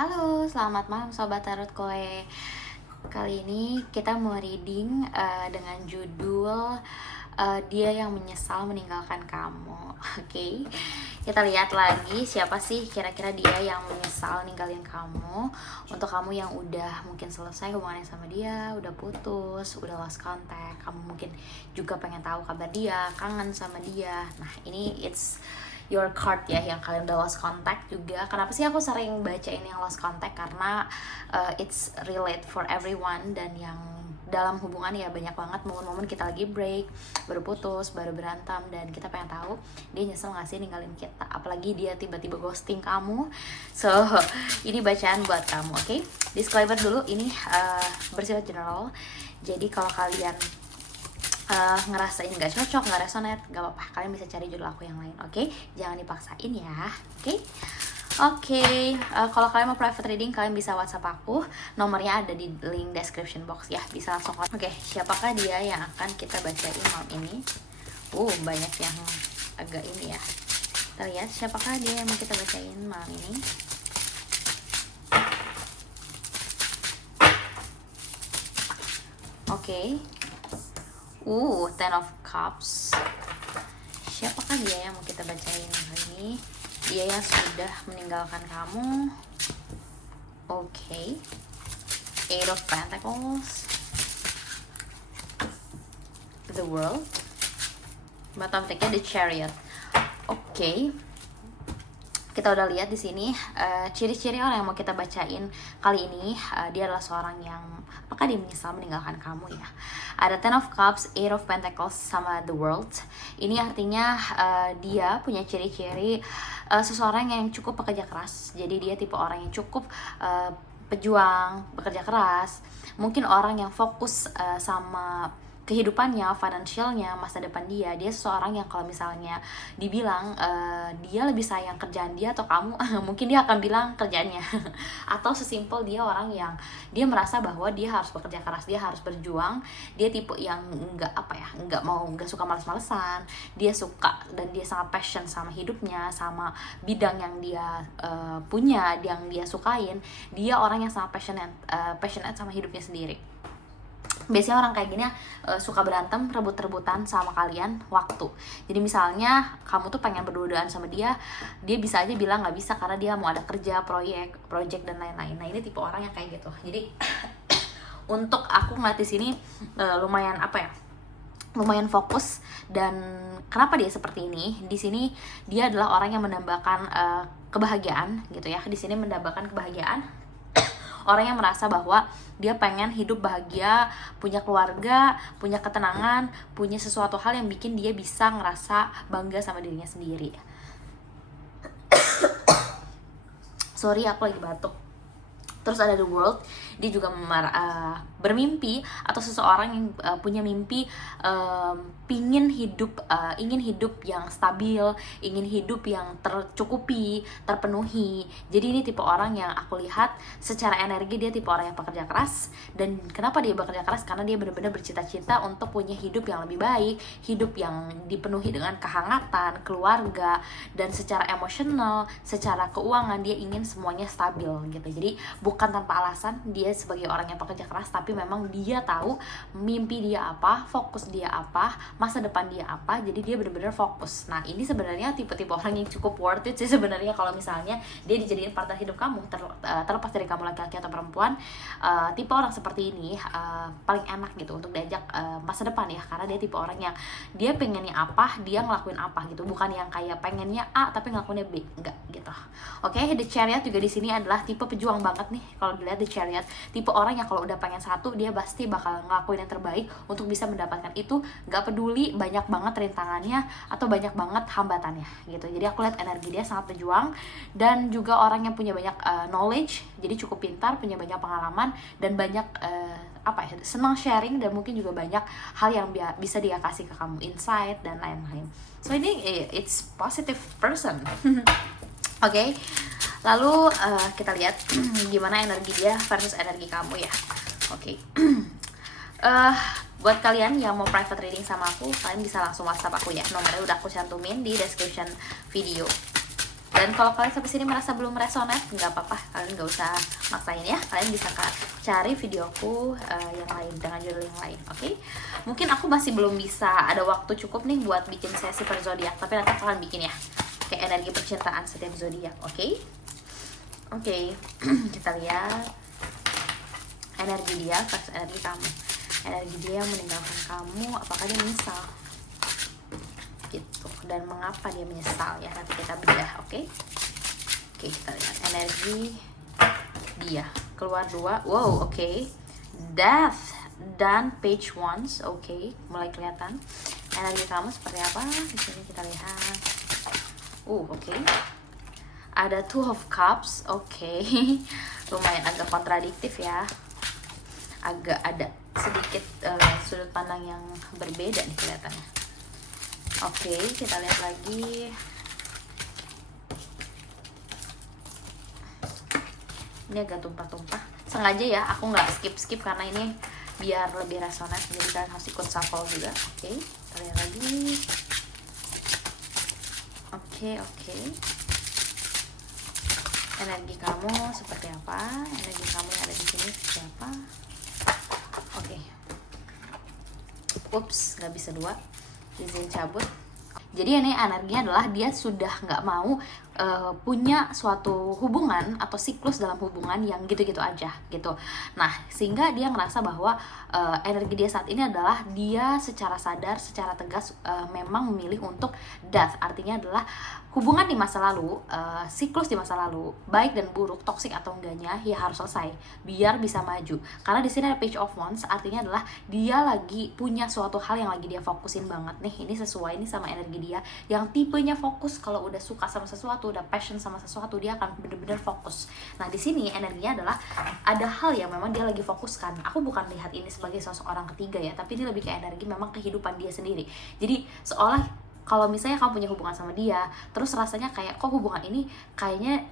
Halo, selamat malam Sobat Tarot Koe. Kali ini kita mau reading dengan judul Dia yang Menyesal Meninggalkan Kamu. Oke, kita lihat lagi siapa sih kira-kira dia yang menyesal ninggalin kamu. Untuk kamu yang udah mungkin selesai hubungannya sama dia, udah putus, udah lost contact, kamu mungkin juga pengen tahu kabar dia, kangen sama dia. Nah, ini it's your card ya, yang kalian udah lost contact juga. Kenapa sih aku sering bacain yang lost contact? Karena it's relate for everyone, dan yang dalam hubungan ya banyak banget momen-momen kita lagi break, baru putus, baru berantem, dan kita pengen tahu dia nyesel gak sih ninggalin kita, apalagi dia tiba-tiba ghosting kamu. So ini bacaan buat kamu. Oke, disclaimer dulu, ini bersifat general, jadi kalau kalian ngerasa ini gak cocok, gak resonate, gak apa-apa, kalian bisa cari judul aku yang lain. Oke, jangan dipaksain ya. Oke, kalau kalian mau private reading, kalian bisa WhatsApp aku, nomornya ada di link description box ya, bisa langsung. Oke, siapakah dia yang akan kita bacain malam ini? Banyak yang agak ini ya. Kita lihat siapakah dia yang mau kita bacain malam ini. Oke. Ten of Cups. Siapakah dia yang mau kita bacain hari ini? Dia yang sudah meninggalkan kamu. Oke. Eight of Pentacles. The World. Bottom decknya The Chariot. Oke. Kita udah lihat di sini ciri-ciri orang yang mau kita bacain kali ini. Dia adalah seorang yang, apakah dia menyesal meninggalkan kamu ya? Ada Ten of Cups, Eight of Pentacles, sama The World. Ini artinya dia punya ciri-ciri seseorang yang cukup pekerja keras. Jadi dia tipe orang yang cukup pejuang, bekerja keras. Mungkin orang yang fokus sama kehidupannya, financialnya, masa depan dia. Dia seseorang yang kalau misalnya dibilang dia lebih sayang kerjaan dia atau kamu, mungkin dia akan bilang kerjaannya. Atau sesimpel dia orang yang dia merasa bahwa dia harus bekerja keras, dia harus berjuang. Dia tipe yang nggak suka males-malesan. Dia suka dan dia sangat passion sama hidupnya, sama bidang yang dia punya, yang dia sukain. Dia orang yang sangat passionate sama hidupnya sendiri. Biasanya orang kayak gini suka berantem, rebut-rebutan sama kalian waktu. Jadi misalnya kamu tuh pengen berdua-duaan sama dia, dia bisa aja bilang nggak bisa karena dia mau ada kerja, project dan lain-lain. Nah, ini tipe orang yang kayak gitu. Jadi untuk aku ngeliat di sini lumayan fokus. Dan kenapa dia seperti ini? Di sini dia adalah orang yang mendambakan kebahagiaan gitu ya. Di sini mendambakan kebahagiaan. Orang yang merasa bahwa dia pengen hidup bahagia, punya keluarga, punya ketenangan, punya sesuatu hal yang bikin dia bisa ngerasa bangga sama dirinya sendiri. Sorry, aku lagi batuk. Terus ada The World, dia juga bermimpi, atau seseorang yang punya mimpi ingin hidup yang stabil, ingin hidup yang tercukupi, terpenuhi. Jadi ini tipe orang yang aku lihat secara energi dia tipe orang yang pekerja keras. Dan kenapa dia bekerja keras? Karena dia benar-benar bercita-cita untuk punya hidup yang lebih baik, hidup yang dipenuhi dengan kehangatan, keluarga, dan secara emosional, secara keuangan dia ingin semuanya stabil gitu. Jadi bukan tanpa alasan dia sebagai orang yang pekerja keras, tapi memang dia tahu mimpi dia apa, fokus dia apa, masa depan dia apa. Jadi dia benar-benar fokus. Nah, ini sebenarnya tipe-tipe orang yang cukup worth it sih sebenarnya kalau misalnya dia dijadiin partner hidup kamu, terlepas dari kamu laki-laki atau perempuan. Tipe orang seperti ini paling enak gitu untuk diajak masa depan ya, karena dia tipe orang yang dia pengennya apa, dia ngelakuin apa gitu, bukan yang kayak pengennya A tapi ngelakuinnya B, enggak gitu. Oke, The Chariot juga di sini adalah tipe pejuang banget nih. Kalau dilihat The Chariot, tipe orang yang kalau udah pengen satu, dia pasti bakal ngelakuin yang terbaik untuk bisa mendapatkan itu, nggak peduli banyak banget rintangannya atau banyak banget hambatannya gitu. Jadi aku lihat energi dia sangat pejuang, dan juga orang yang punya banyak knowledge, jadi cukup pintar, punya banyak pengalaman, dan banyak senang sharing, dan mungkin juga banyak hal yang bisa dia kasih ke kamu, insight dan lain-lain. So ini it's positive person. Oke. Lalu kita lihat gimana energi dia versus energi kamu ya. Oke. Buat kalian yang mau private reading sama aku, kalian bisa langsung WhatsApp aku ya. Nomornya udah aku cantumin di description video. Dan kalau kalian sampai sini merasa belum resonate, nggak apa-apa, kalian nggak usah maksain ya. Kalian bisa cari videoku yang lain dengan judul yang lain, oke? Mungkin aku masih belum bisa ada waktu cukup nih buat bikin sesi per zodiak, tapi nanti aku akan bikin ya, kayak energi percintaan setiap zodiak, oke? Oke, kita lihat energi dia versus energi kamu. Energi dia yang meninggalkan kamu, apakah dia menyesal? Gitu. Dan mengapa dia menyesal ya, nanti kita bedah, oke? Oke, kita lihat energi dia. Keluar 2. Wow, oke. Death dan page wands, oke. Mulai kelihatan. Energi kamu seperti apa? Di sini kita lihat. Oke. Ada Two of Cups, oke. Lumayan agak kontradiktif ya. Agak ada sedikit sudut pandang yang berbeda nih kelihatannya. Oke, kita lihat lagi. Ini agak tumpah-tumpah. Sengaja ya, aku nggak skip-skip karena ini biar lebih resonate. Jadi kalian harus ikut shuffle juga. Oke, kita lihat lagi. Oke. Energi kamu seperti apa? Energi kamu yang ada di sini seperti apa? Oke. Ups, nggak bisa 2. Izin cabut. Jadi ini energinya adalah dia sudah nggak mau punya suatu hubungan atau siklus dalam hubungan yang gitu-gitu aja gitu. Nah, sehingga dia ngerasa bahwa energi dia saat ini adalah dia secara sadar, secara tegas memang memilih untuk death. Artinya adalah hubungan di masa lalu, siklus di masa lalu, baik dan buruk, toksik atau enggaknya, ya harus selesai biar bisa maju. Karena di sini ada Page of Wands, artinya adalah dia lagi punya suatu hal yang lagi dia fokusin banget nih. Ini sesuai nih sama energi dia yang tipenya fokus. Kalau udah suka sama sesuatu, udah passion sama sesuatu, dia akan bener-bener fokus. Nah, di sini energinya adalah ada hal yang memang dia lagi fokuskan. Aku bukan lihat ini sebagai sosok orang ketiga ya, tapi ini lebih kayak energi memang kehidupan dia sendiri. Jadi seolah kalau misalnya kamu punya hubungan sama dia, terus rasanya kayak kok hubungan ini kayaknya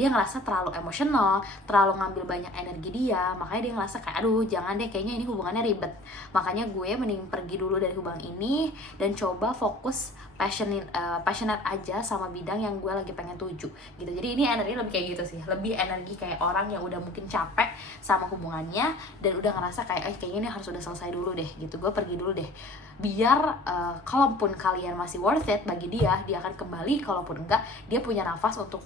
dia ngerasa terlalu emosional, terlalu ngambil banyak energi dia, makanya dia ngerasa kayak aduh jangan deh, kayaknya ini hubungannya ribet, makanya gue mending pergi dulu dari hubungan ini dan coba fokus passionate aja sama bidang yang gue lagi pengen tuju gitu. Jadi ini energi lebih kayak gitu sih, lebih energi kayak orang yang udah mungkin capek sama hubungannya dan udah ngerasa kayak kayaknya ini harus udah selesai dulu deh gitu, gue pergi dulu deh biar kalaupun kalian masih worth it bagi dia akan kembali, kalaupun enggak dia punya nafas untuk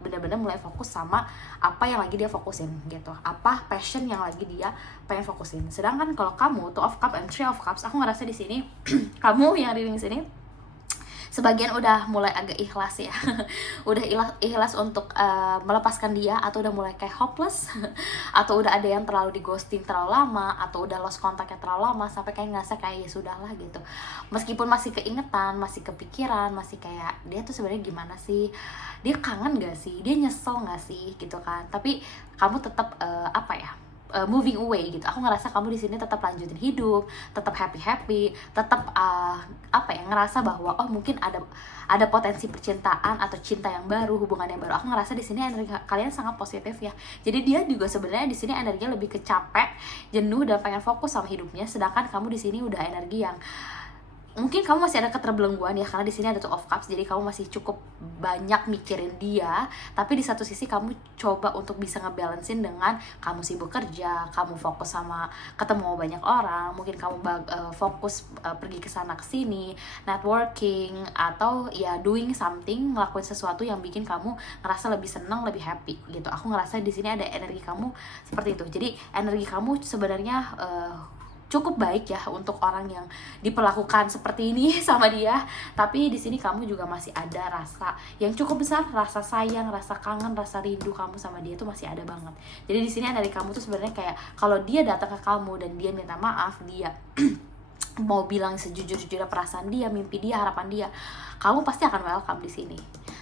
benar-benar mulai fokus sama apa yang lagi dia fokusin gitu, apa passion yang lagi dia pengen fokusin. Sedangkan kalau kamu Two of Cups and Three of Cups, aku ngerasa di sini kamu yang reading sini sebagian udah mulai agak ikhlas ya udah ikhlas untuk melepaskan dia, atau udah mulai kayak hopeless atau udah ada yang terlalu di ghosting terlalu lama, atau udah lost kontaknya terlalu lama sampai kayak ngerasa kayak ya sudahlah gitu. Meskipun masih keingetan, masih kepikiran, masih kayak dia tuh sebenarnya gimana sih, dia kangen gak sih, dia nyesel gak sih gitu kan. Tapi kamu tetap moving away gitu. Aku ngerasa kamu di sini tetap lanjutin hidup, tetap happy, tetap ngerasa bahwa mungkin ada potensi percintaan atau cinta yang baru, hubungan yang baru. Aku ngerasa di sini energi kalian sangat positif ya. Jadi dia juga sebenarnya di sini energinya lebih ke capek, jenuh dan pengen fokus sama hidupnya. Sedangkan kamu di sini udah energi yang mungkin kamu masih ada keterbelengguan ya, karena di sini ada Two of Cups, jadi kamu masih cukup banyak mikirin dia. Tapi di satu sisi kamu coba untuk bisa ngebalancein dengan kamu sibuk kerja, kamu fokus sama ketemu banyak orang, mungkin kamu fokus pergi ke sana ke sini, networking, atau ya doing something, ngelakuin sesuatu yang bikin kamu ngerasa lebih senang, lebih happy gitu. Aku ngerasa di sini ada energi kamu seperti itu. Jadi energi kamu sebenarnya cukup baik ya untuk orang yang diperlakukan seperti ini sama dia. Tapi di sini kamu juga masih ada rasa yang cukup besar, rasa sayang, rasa kangen, rasa rindu kamu sama dia tuh masih ada banget. Jadi di sini dari kamu tuh sebenarnya kayak kalau dia datang ke kamu dan dia minta maaf, dia mau bilang sejujur-jujurnya perasaan dia, mimpi dia, harapan dia, kamu pasti akan welcome di sini.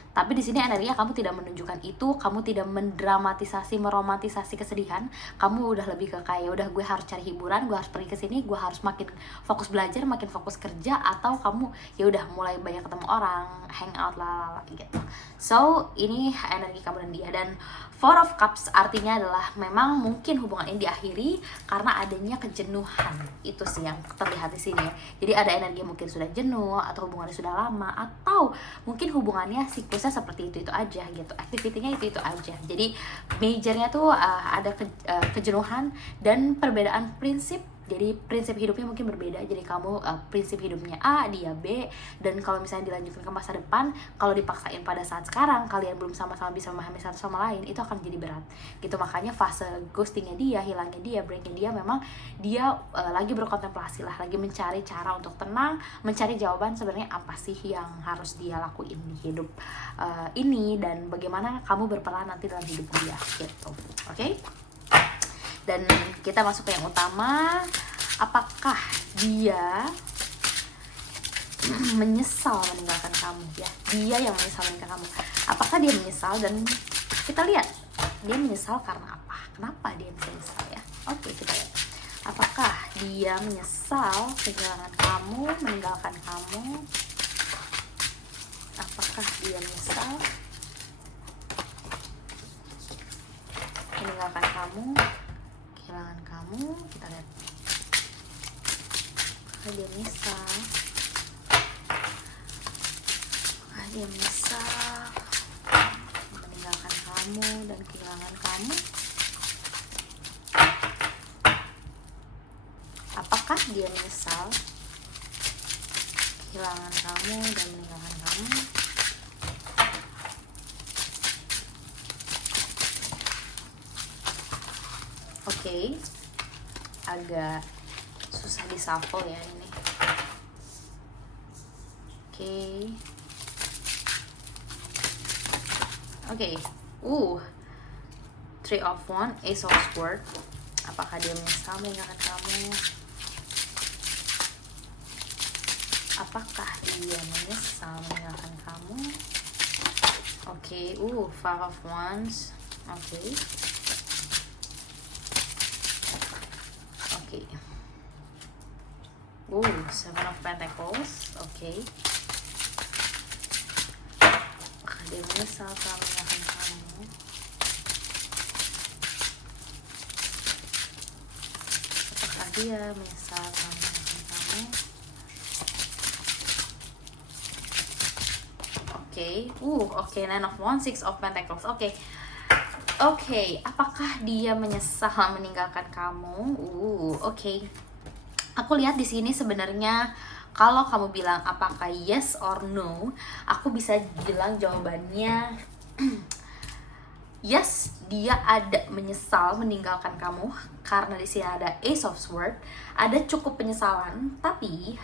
Tapi di sini energinya kamu tidak menunjukkan itu, kamu tidak mendramatisasi, meromantisasi kesedihan. Kamu udah lebih ke kayak udah gue harus cari hiburan, gue harus pergi ke sini, gue harus makin fokus belajar, makin fokus kerja, atau kamu ya udah mulai banyak ketemu orang, hang out lalala gitu. So, ini energi kamu dan dia. Dan Four of Cups artinya adalah memang mungkin hubungan ini diakhiri karena adanya kejenuhan. Itu sih yang terlihat di sini. Jadi ada energi mungkin sudah jenuh, atau hubungannya sudah lama, atau mungkin hubungannya siklusnya tugasnya seperti itu aja gitu, aktivitinya itu aja. Jadi majornya tuh ada kejenuhan dan perbedaan prinsip. Jadi prinsip hidupnya mungkin berbeda. Jadi kamu prinsip hidupnya A, dia B. Dan kalau misalnya dilanjutkan ke masa depan, kalau dipaksain pada saat sekarang, kalian belum sama-sama bisa memahami satu sama lain, itu akan jadi berat gitu. Makanya fase ghostingnya dia, hilangnya dia, breaknya dia, memang dia lagi berkontemplasi lah, lagi mencari cara untuk tenang, mencari jawaban sebenarnya apa sih yang harus dia lakuin di hidup ini, dan bagaimana kamu berperan nanti dalam hidup dia gitu. Oke? Dan kita masuk ke yang utama. Apakah dia menyesal meninggalkan kamu ya? Dia yang menyesal meninggalkan kamu. Apakah dia menyesal? Dan kita lihat dia menyesal karena apa? Kenapa dia bisa menyesal ya? Oke, kita lihat. Apakah dia menyesal kehilangan kamu, meninggalkan kamu? Apakah dia menyesal meninggalkan kamu, kehilangan kamu? Kita lihat. Apakah dia menyesal? Apakah dia menyesal meninggalkan kamu dan kehilangan kamu? Apakah dia menyesal kehilangan kamu dan meninggalkan kamu? Oke, agak susah di shuffle ya ini. Oke. Three of Wands, Ace of Swords. Apakah dia menyesal meninggalkan kamu? Apakah dia menyesal meninggalkan kamu? Oke. Five of Wands. Oke. Seven of Pentacles. Oke. Apakah dia menyesal telah meninggalkan kamu? Apakah dia menyesal telah meninggalkan kamu? Oke. Nine of Wands, Six of Pentacles. Oke. Apakah dia menyesal meninggalkan kamu? Oke. Aku lihat di sini sebenarnya kalau kamu bilang apakah yes or no, aku bisa bilang jawabannya yes, dia ada menyesal meninggalkan kamu karena di sini ada Ace of Swords, ada cukup penyesalan. Tapi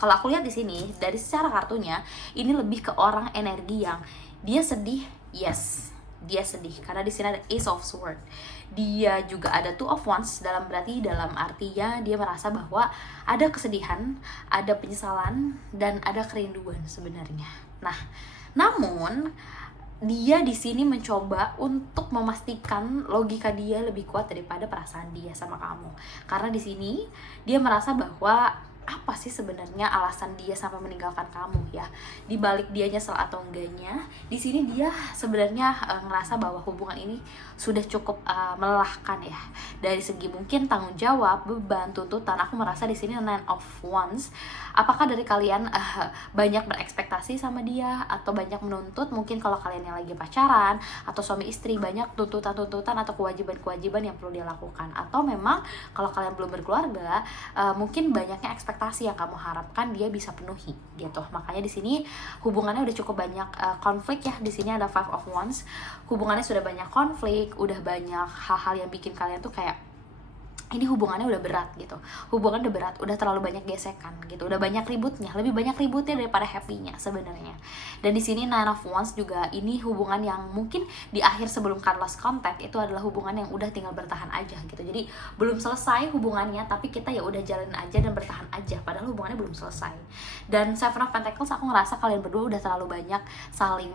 kalau aku lihat di sini dari secara kartunya ini lebih ke orang energi yang dia sedih. Yes, dia sedih karena di sini ada Ace of Swords. Dia juga ada Two of Wands, dalam artinya dia merasa bahwa ada kesedihan, ada penyesalan, dan ada kerinduan sebenarnya. Nah, namun dia di sini mencoba untuk memastikan logika dia lebih kuat daripada perasaan dia sama kamu. Karena di sini dia merasa bahwa apa sih sebenarnya alasan dia sampai meninggalkan kamu ya? Di balik dia nyesel atau enggaknya, di sini dia sebenarnya ngerasa bahwa hubungan ini sudah cukup melelahkan ya. Dari segi mungkin tanggung jawab, beban, tuntutan. Aku merasa di sini Nine of Wands. Apakah dari kalian banyak berekspektasi sama dia atau banyak menuntut? Mungkin kalau kalian yang lagi pacaran atau suami istri, banyak tuntutan-tuntutan atau kewajiban-kewajiban yang perlu dia lakukan. Atau memang kalau kalian belum berkeluarga, mungkin banyaknya ekspektasi yang kamu harapkan dia bisa penuhi gitu. Makanya di sini hubungannya udah cukup banyak konflik ya. Di sini ada Five of Wands. Hubungannya sudah banyak konflik, udah banyak hal-hal yang bikin kalian tuh kayak ini hubungannya udah berat gitu. Hubungan udah berat, udah terlalu banyak gesekan gitu. Udah banyak ributnya, lebih banyak ributnya daripada happy-nya sebenarnya. Dan di sini Nine of Wands juga ini hubungan yang mungkin di akhir sebelum lost contact itu adalah hubungan yang udah tinggal bertahan aja gitu. Jadi belum selesai hubungannya, tapi kita ya udah jalanin aja dan bertahan aja padahal hubungannya belum selesai. Dan Seven of Pentacles, aku ngerasa kalian berdua udah terlalu banyak saling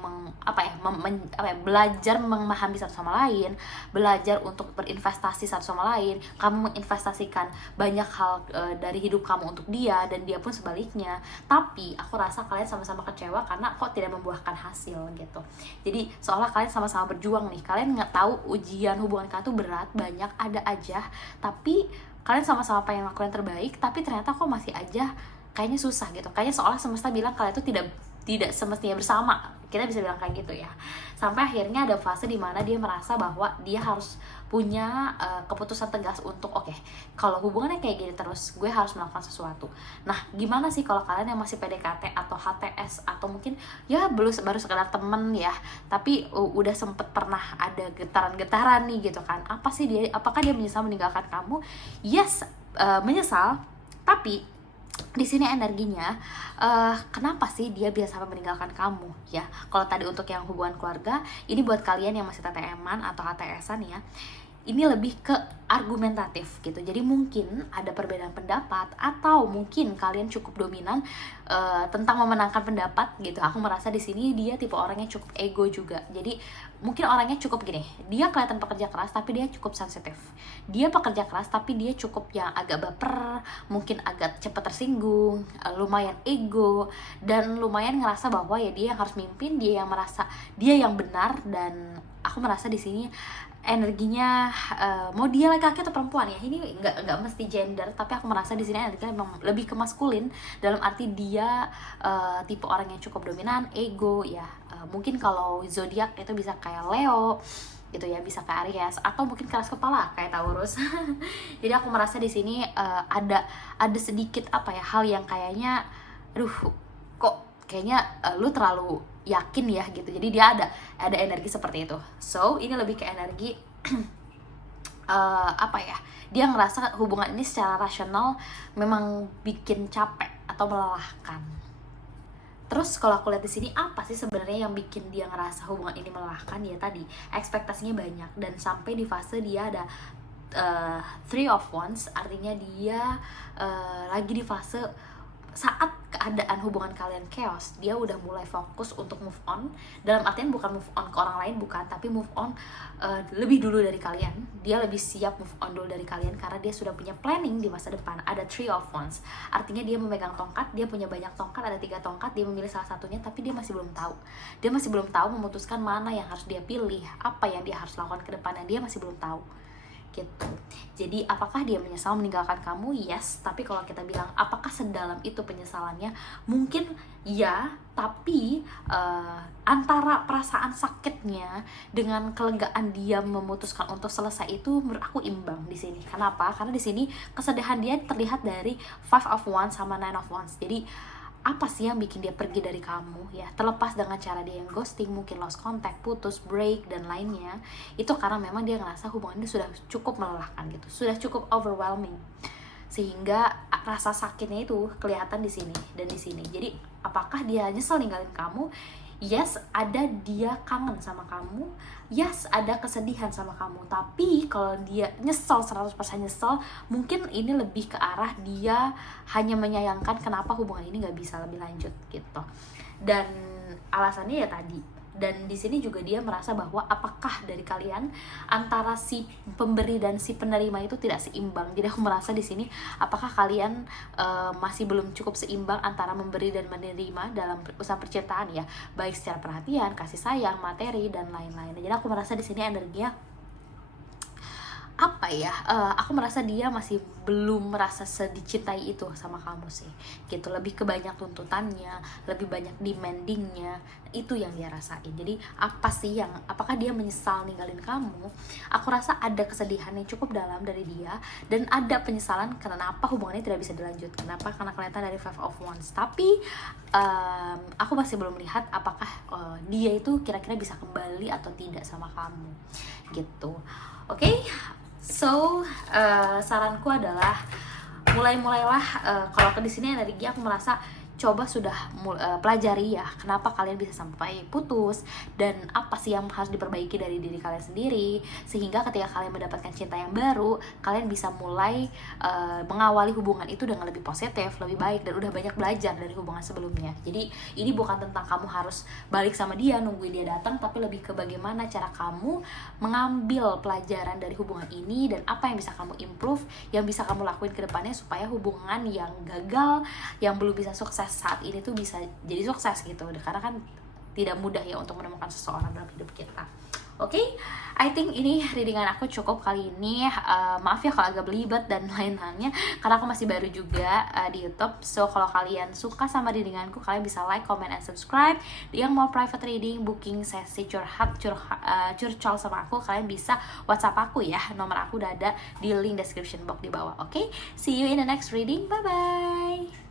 belajar memahami satu sama lain, belajar untuk berinvestasi satu sama lain. Kamu menginvestasikan banyak hal dari hidup kamu untuk dia, dan dia pun sebaliknya. Tapi aku rasa kalian sama-sama kecewa karena kok tidak membuahkan hasil gitu. Jadi seolah kalian sama-sama berjuang nih. Kalian nggak tahu ujian hubungan kalian tuh berat, banyak, ada aja. Tapi kalian sama-sama pengen lakukan yang terbaik, tapi ternyata kok masih aja kayaknya susah gitu. Kayaknya seolah semesta bilang kalian tuh tidak semestinya bersama kita bisa bilang kayak gitu ya. Sampai akhirnya ada fase dimana dia merasa bahwa dia harus punya keputusan tegas untuk oke, kalau hubungannya kayak gini terus, gue harus melakukan sesuatu. Nah, gimana sih kalau kalian yang masih PDKT atau HTS atau mungkin ya baru sekedar temen ya, tapi udah sempet pernah ada getaran-getaran nih gitu kan. Apakah dia menyesal meninggalkan kamu? Yes, menyesal, tapi di sini energinya kenapa sih dia bisa sampai meninggalkan kamu ya. Kalau tadi untuk yang hubungan keluarga, ini buat kalian yang masih TTM-an atau HTS-an ya, ini lebih ke argumentatif gitu. Jadi mungkin ada perbedaan pendapat atau mungkin kalian cukup dominan tentang memenangkan pendapat gitu. Aku merasa di sini dia tipe orangnya cukup ego juga. Jadi mungkin orangnya cukup gini, dia kelihatan pekerja keras tapi dia cukup sensitif. Dia pekerja keras tapi dia cukup yang agak baper, mungkin agak cepat tersinggung, lumayan ego, dan lumayan ngerasa bahwa ya dia yang harus mimpin, dia yang merasa dia yang benar. Dan aku merasa di sini energinya mau dia laki-laki atau perempuan ya, ini nggak mesti gender, tapi aku merasa di sini energinya memang lebih ke maskulin, dalam arti dia tipe orang yang cukup dominan, ego ya. Mungkin kalau zodiak itu bisa kayak Leo gitu ya, bisa kayak Aries, atau mungkin keras kepala kayak Taurus. Jadi aku merasa di sini ada sedikit apa ya, hal yang kayaknya aduh kok kayaknya lu terlalu yakin ya gitu. Jadi dia ada energi seperti itu. So ini lebih ke energi apa ya, dia ngerasa hubungan ini secara rasional memang bikin capek atau melelahkan. Terus kalau aku lihat di sini, apa sih sebenarnya yang bikin dia ngerasa hubungan ini melelahkan? Ya tadi ekspektasinya banyak, dan sampai di fase dia ada Three of Wands, artinya dia lagi di fase saat keadaan hubungan kalian chaos, dia udah mulai fokus untuk move on. Dalam artian bukan move on ke orang lain, bukan, tapi move on lebih dulu dari kalian. Dia lebih siap move on dulu dari kalian karena dia sudah punya planning di masa depan. Ada Three of Wands, artinya dia memegang tongkat, dia punya banyak tongkat, ada 3 tongkat, dia memilih salah satunya, tapi dia masih belum tahu. Dia masih belum tahu memutuskan mana yang harus dia pilih, apa yang dia harus lakukan ke depannya, dia masih belum tahu gitu. Jadi apakah dia menyesal meninggalkan kamu? Yes. Tapi kalau kita bilang apakah sedalam itu penyesalannya, mungkin ya, tapi antara perasaan sakitnya dengan kelegaan dia memutuskan untuk selesai itu menurut aku imbang di sini. Kenapa? Karena di sini kesedihan dia terlihat dari Five of Wands sama Nine of Wands. Jadi apa sih yang bikin dia pergi dari kamu ya, terlepas dengan cara dia yang ghosting, mungkin lost contact, putus, break, dan lainnya, itu karena memang dia ngerasa hubungan dia sudah cukup melelahkan gitu, sudah cukup overwhelming, sehingga rasa sakitnya itu kelihatan di sini dan di sini. Jadi apakah dia nyesel ninggalin kamu? Yes, ada dia kangen sama kamu. Yes, ada kesedihan sama kamu. Tapi kalau dia nyesel, 100% nyesel, mungkin ini lebih ke arah dia hanya menyayangkan kenapa hubungan ini gak bisa lebih lanjut gitu. Dan alasannya ya tadi. Dan di sini juga dia merasa bahwa apakah dari kalian antara si pemberi dan si penerima itu tidak seimbang. Jadi aku merasa di sini apakah kalian masih belum cukup seimbang antara memberi dan menerima dalam usaha percintaan ya, baik secara perhatian, kasih sayang, materi, dan lain-lain. Jadi aku merasa di sini energinya apa ya, aku merasa dia masih belum merasa dicintai itu sama kamu sih gitu. Lebih ke banyak tuntutannya, lebih banyak demandingnya, itu yang dia rasain. Jadi apa sih yang, apakah dia menyesal ninggalin kamu? Aku rasa ada kesedihan yang cukup dalam dari dia, dan ada penyesalan kenapa hubungannya tidak bisa dilanjut. Kenapa? Karena kelihatan dari Five of Wands. Tapi aku masih belum melihat apakah dia itu kira-kira bisa kembali atau tidak sama kamu gitu. Oke? So, saranku adalah mulailah kalau di sini energi aku merasa coba sudah pelajari ya kenapa kalian bisa sampai putus, dan apa sih yang harus diperbaiki dari diri kalian sendiri, sehingga ketika kalian mendapatkan cinta yang baru, kalian bisa mulai mengawali hubungan itu dengan lebih positif, lebih baik, dan udah banyak belajar dari hubungan sebelumnya. Jadi ini bukan tentang kamu harus balik sama dia, nungguin dia datang, tapi lebih ke bagaimana cara kamu mengambil pelajaran dari hubungan ini, dan apa yang bisa kamu improve, yang bisa kamu lakuin ke depannya supaya hubungan yang gagal, yang belum bisa sukses saat ini tuh bisa jadi sukses gitu. Karena kan tidak mudah ya untuk menemukan seseorang dalam hidup kita. Oke, I think ini readingan aku cukup kali ini. Maaf ya kalau agak belibet dan lain-lainnya, karena aku masih baru juga di YouTube. So kalau kalian suka sama readinganku, kalian bisa like, comment, and subscribe. Yang mau private reading, booking sesi curcol sama aku, kalian bisa WhatsApp aku ya. Nomor aku udah ada di link description box di bawah. Oke, see you in the next reading. Bye bye.